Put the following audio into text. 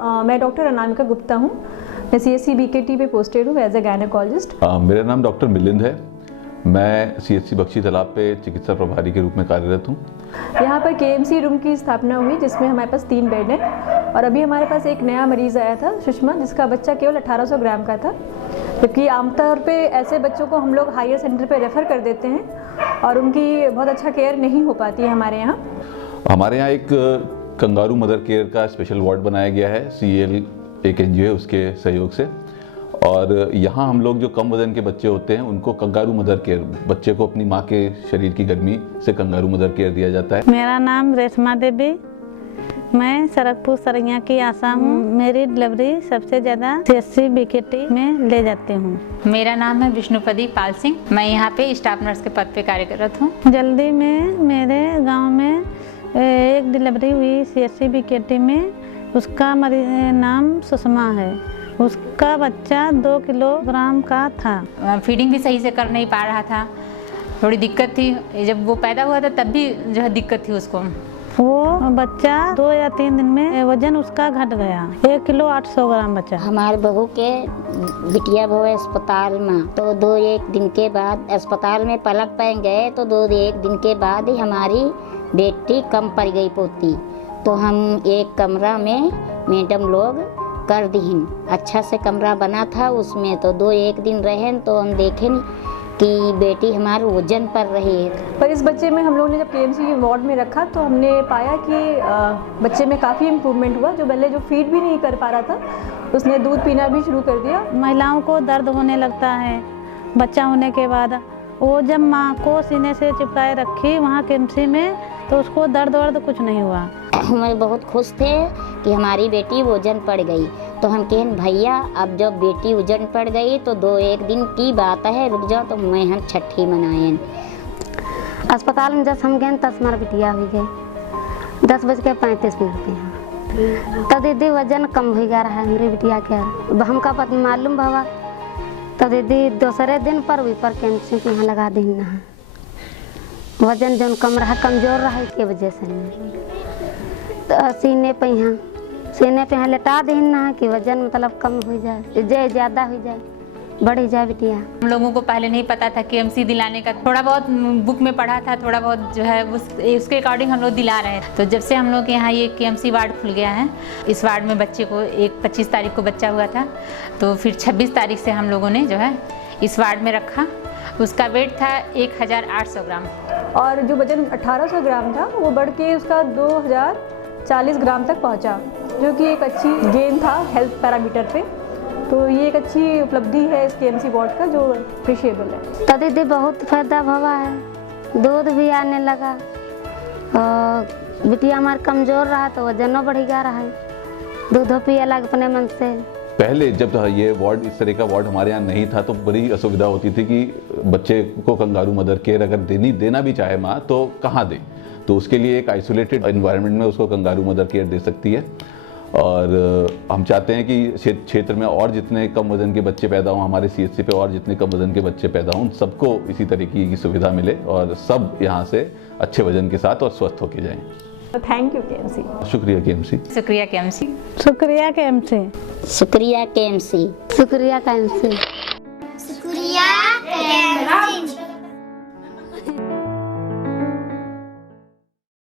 मैं डॉक्टर अनामिका गुप्ता हूँ। मैं CHC BKT पे पोस्टेड हूँ एज ए गायनेकोलॉजिस्ट। मेरा नाम डॉक्टर मिलिंद है। मैं CHC बख्शी तालाब पे चिकित्सा प्रभारी के रूप में कार्यरत हूँ। यहाँ पर KMC रूम की स्थापना हुई जिसमें हमारे पास 3 बेड हैं और अभी हमारे पास एक नया मरीज़ आया था सुषमा, जिसका बच्चा केवल 1800 ग्राम का था। जबकि आमतौर पे ऐसे बच्चों को हम लोग हायर सेंटर पे रेफ़र कर देते हैं और उनकी बहुत अच्छा केयर नहीं हो पाती है हमारे यहाँ। हमारे यहाँ एक कंगारू मदर केयर का स्पेशल वार्ड बनाया गया है। CL एक NGO है, उसके सहयोग से। और यहाँ हम लोग जो कम वजन के बच्चे होते हैं उनको कंगारू मदर केयर, बच्चे को अपनी माँ के शरीर की गर्मी से कंगारू मदर केयर दिया जाता है। मेरा नाम रेशमा देवी, मैं सरकपुर सरैया की आशा हूँ। मेरी डिलीवरी सबसे ज़्यादा CHC BKT में ले जाती हूँ। मेरा नाम है विष्णुपदी पाल सिंह, मैं यहाँ पे स्टाफ नर्स के पद पे कार्यरत हूँ। जल्दी में मेरे गांव में एक डिलीवरी हुई CHC BKT में। उसका नाम सुषमा है। उसका बच्चा 2 किलोग्राम का था। फीडिंग भी सही से कर नहीं पा रहा था, थोड़ी दिक्कत थी। जब वो पैदा हुआ था तब भी जो है दिक्कत थी उसको। वो बच्चा 2 या 3 दिन में वजन उसका घट गया, 1 किलो 800 ग्राम बचा। हमारे बहू के बिटिया बहु अस्पताल में, तो 2-1 दिन के बाद अस्पताल में पलक पैन गए, तो 2-1 दिन के बाद ही हमारी बेटी कम पड़ गई पोती। तो हम एक कमरा में मैडम लोग कर दीन, अच्छा से कमरा बना था उसमें। तो 2-1 दिन रहे तो हम देखें कि बेटी हमारे वजन पर रही है। पर इस बच्चे में हम लोगों ने जब KMC वार्ड में रखा तो हमने पाया कि बच्चे में काफ़ी इम्प्रूवमेंट हुआ। जो पहले जो फीड भी नहीं कर पा रहा था उसने दूध पीना भी शुरू कर दिया। महिलाओं को दर्द होने लगता है बच्चा होने के बाद। वो जब माँ को सीने से चिपकाए रखी वहाँ KMC में, तो उसको दर्द कुछ नहीं हुआ। हम बहुत खुश थे कि हमारी बेटी वजन पड़ गई। तो हम कहें भैया अब जब बेटी वजन पड़ गई तो 2-1 दिन की बात है, रुक जाओ। तो मैं हम छठी मनाएं। अस्पताल में जब हम गए तब हमारा बिटिया हुई गई 10:35 पे। तब दीदी वजन कम हो गया रहा है मेरी बिटिया के। हमका पता मालूम भवा तो दीदी दूसरे दिन पर भी पर KMC यहाँ लगा देना है। वजन जो कम रहा, कमजोर रहा के वजह से तो सीने पे यहाँ लेटा देना है कि वजन मतलब कम हो जाए, ज़्यादा हो जाए, बढ़ जाए बिटिया। हम लोगों को पहले नहीं पता था KMC दिलाने का। थोड़ा बहुत बुक में पढ़ा था, थोड़ा बहुत जो है उसके अकॉर्डिंग हम लोग दिला रहे हैं। तो जब से हम लोग के यहाँ ये KMC वार्ड खुल गया है, इस वार्ड में बच्चे को 25 तारीख को बच्चा हुआ था, तो फिर 26 तारीख से हम लोगों ने जो है इस वार्ड में रखा। उसका वेट था 1800 ग्राम और जो वजन 1800 ग्राम था वो बढ़ के उसका 2040 ग्राम तक पहुंचा, जो कि एक अच्छी गेन था हेल्थ पैरामीटर पे। तो ये एक अच्छी उपलब्धि है इस KMC वार्ड का, जो अप्रिशिएबल है। तो दीदी बहुत फायदा हुआ है, दूध भी आने लगा और बिटिया हमारा कमजोर रहा तो वजन बढ़ गया रहा है, दूध पिए लग अपने मन से। पहले जब ये वार्ड, इस तरह का वार्ड हमारे यहाँ नहीं था तो बड़ी असुविधा होती थी कि बच्चे को कंगारू मदर केयर अगर देना भी चाहे माँ तो कहाँ दे। तो उसके लिए एक आइसोलेटेड एनवायरनमेंट में उसको कंगारू मदर केयर दे सकती है। और हम चाहते हैं कि क्षेत्र में और जितने कम वजन के बच्चे पैदा हों, हमारे CHC पे और जितने कम वजन के बच्चे पैदा हों, सबको इसी तरीके की सुविधा मिले और सब यहाँ से अच्छे वजन के साथ और स्वस्थ होके जाएं। Thank you KMC। शुक्रिया KMC। शुक्रिया KMC। शुक्रिया KMC। शुक्रिया KMC। शुक्रिया KMC।